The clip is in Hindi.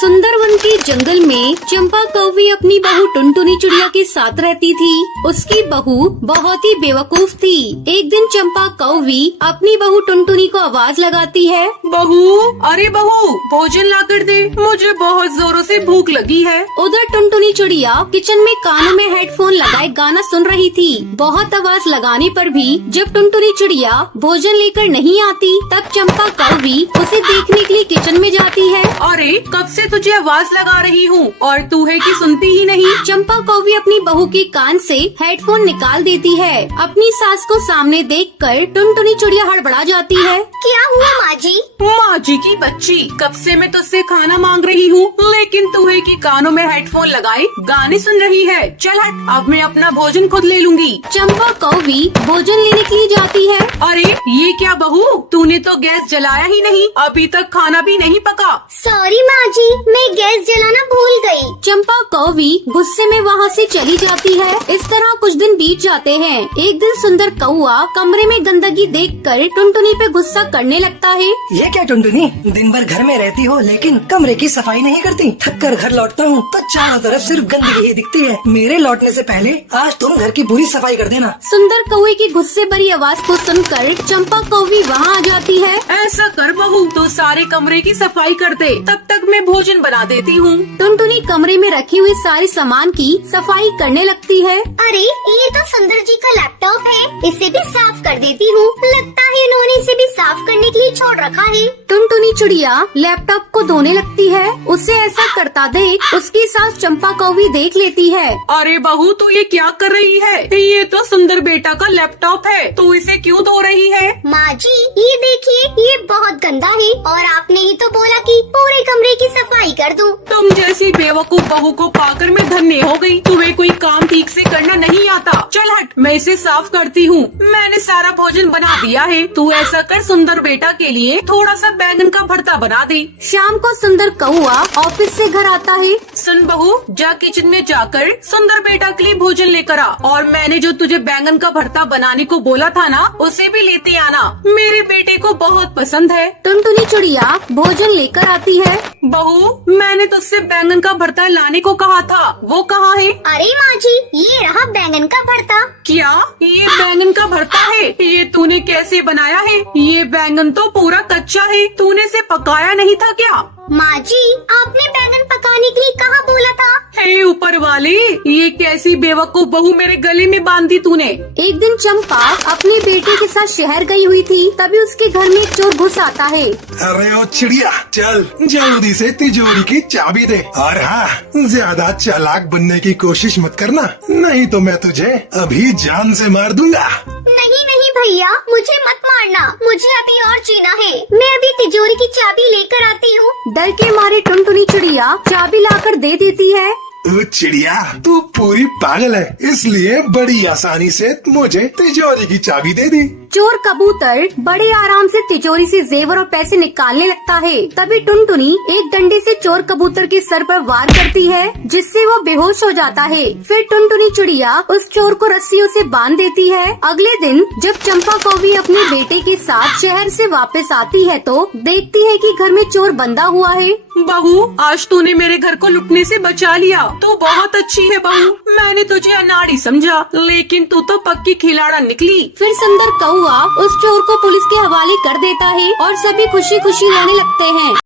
सुंदरवन के जंगल में चंपा कौवी अपनी बहू टुनटुनी चिड़िया के साथ रहती थी। उसकी बहू बहुत ही बेवकूफ थी। एक दिन चंपा कौवी अपनी बहू टुनटुनी को आवाज लगाती है। बहू, अरे बहू, भोजन ला कर दे, मुझे बहुत जोरों से भूख लगी है। उधर टुनटुनी चिड़िया किचन में कानों में हेडफोन लगाए गाना सुन रही थी। बहुत आवाज लगाने पर भी जब टुनटुनी चिड़िया भोजन लेकर नहीं आती, तब चंपा कौवी उसे देखने के लिए किचन में जाती है। अरे कब से तुझे आवाज लगा रही हूँ और तू है कि सुनती ही नहीं। चंपा कौवी अपनी बहू के कान से हेडफोन निकाल देती है। अपनी सास को सामने देखकर टुनटुनी चिड़िया हड़बड़ा जाती है। क्या हुआ माँ जी? माँ जी की बच्ची, कब से मैं तुझसे खाना मांग रही हूँ, लेकिन तू है कि कानों में हेडफोन लगाए गाने सुन रही है। चल हट, अब मैं अपना भोजन खुद ले लूंगी। चंपा कौवी भोजन लेने के लिए जाती है। अरे ये क्या बहू, तूने तो गैस जलाया ही नहीं, अभी तक खाना भी नहीं पका। सॉरी माँ जी, मैं गैस जलाना भूल गई। चंपा कौवी गुस्से में वहाँ से चली जाती है। इस तरह कुछ दिन बीत जाते हैं। एक दिन सुंदर कौआ कमरे में गंदगी देखकर टुनटुनी पे गुस्सा करने लगता है। ये क्या टुनटुनी, दिन भर घर में रहती हो लेकिन कमरे की सफाई नहीं करती। थक कर घर लौटता हूँ तो चारों तरफ सिर्फ गंदगी ही दिखती है। मेरे लौटने से पहले आज तुम घर की पूरी सफाई कर देना। सुंदर कौए की गुस्से भरी आवाज को सुनकर चंपा कौवी वहाँ आ जाती है। ऐसा कर बहू, तो सारे कमरे की सफाई कर दे, तब तक मैं भोजन बना देती हूँ। टुनटुनी कमरे में रखी हुई सारे सामान की सफाई करने लगती है। अरे ये तो सुंदर जी का लैपटॉप है, इसे भी साफ कर देती हूँ। लगता है इन्होंने इसे भी साफ करने के लिए छोड़ रखा है। टुनटुनी चिड़िया लैपटॉप को धोने लगती है। उसे ऐसा करता देख उसकी सास चंपा कौवी देख लेती है। अरे बहू, तू ये क्या कर रही है? ये तो सुंदर बेटा का लैपटॉप है, तू इसे क्यों धो रही है? माँ जी ये देखिए, ये बहुत गंदा है और आपने ही तो बोला कि पूरे कमरे की सफाई कर दूं। तुम जैसी बेवकूफ बहू को पाकर मैं धन्य हो गई। तुम्हें कोई काम ठीक से करना नहीं आता। चल हट, मैं इसे साफ करती हूँ। मैंने सारा भोजन बना दिया है, तू ऐसा कर, सुंदर बेटा के लिए थोड़ा सा बैंगन का भरता बना दे। शाम को सुंदर कौआ ऑफिस से घर आता है। सुन बहू, जा किचन में जाकर सुंदर बेटा के लिए भोजन लेकर आ, और मैंने जो तुझे बैंगन का भरता बनाने को बोला था ना, उसे भी लेते आना। मेरे बेटे को बहुत पसंद है। टुनटुनी चिड़िया भोजन लेकर आती है। बहू, मैंने तुझसे बैंगन का भरता लाने को कहा था, वो कहाँ है? अरे माँ जी, ये रहा बैंगन का भरता। क्या ये बैंगन का भरता है? ये तूने कैसे बनाया है? ये बैंगन तो पूरा कच्चा है, तूने इसे पकाया नहीं था क्या? माँ जी आपने बैंगन पकाने के लिए कहाँ बोला था? हे ऊपर वाले, ये कैसी बेवकूफ बहू मेरे गले में बांधी तूने। एक दिन चंपा अपने बेटे के साथ शहर गई हुई थी, तभी उसके घर में एक चोर घुस आता है। अरे ओ चिड़िया, चल जल्दी से तिजोरी की चाबी दे, और हाँ, ज्यादा चालाक बनने की कोशिश मत करना, नहीं तो मैं तुझे अभी जान से मार दूंगा। नहीं नहीं भैया, मुझे मत मारना, मुझे अभी और जीना है। मैं अभी तिजोरी की चाबी लेकर आती हूँ। डर के मारे टुनटुनी चिड़िया चाबी लाकर दे देती है। ओ चिड़िया, तू पूरी पागल है, इसलिए बड़ी आसानी से मुझे तिजोरी की चाबी दे दी। चोर कबूतर बड़े आराम से तिजोरी से जेवर और पैसे निकालने लगता है। तभी टुनटुनी एक डंडे से चोर कबूतर के सर पर वार करती है, जिससे वो बेहोश हो जाता है। फिर टुनटुनी चिड़िया उस चोर को रस्सियों से बांध देती है। अगले दिन जब चंपा कौवी अपने बेटे के साथ शहर से वापस आती है तो देखती है कि घर में चोर बंधा हुआ है। बहू, आज तूने मेरे घर को लुटने से बचा लिया। तू बहुत अच्छी है बहू, मैंने तुझे अनाड़ी समझा, लेकिन तू तो पक्की खिलाड़ा निकली। फिर सुंदर कौआ उस चोर को पुलिस के हवाले कर देता है और सभी खुशी खुशी रहने लगते हैं।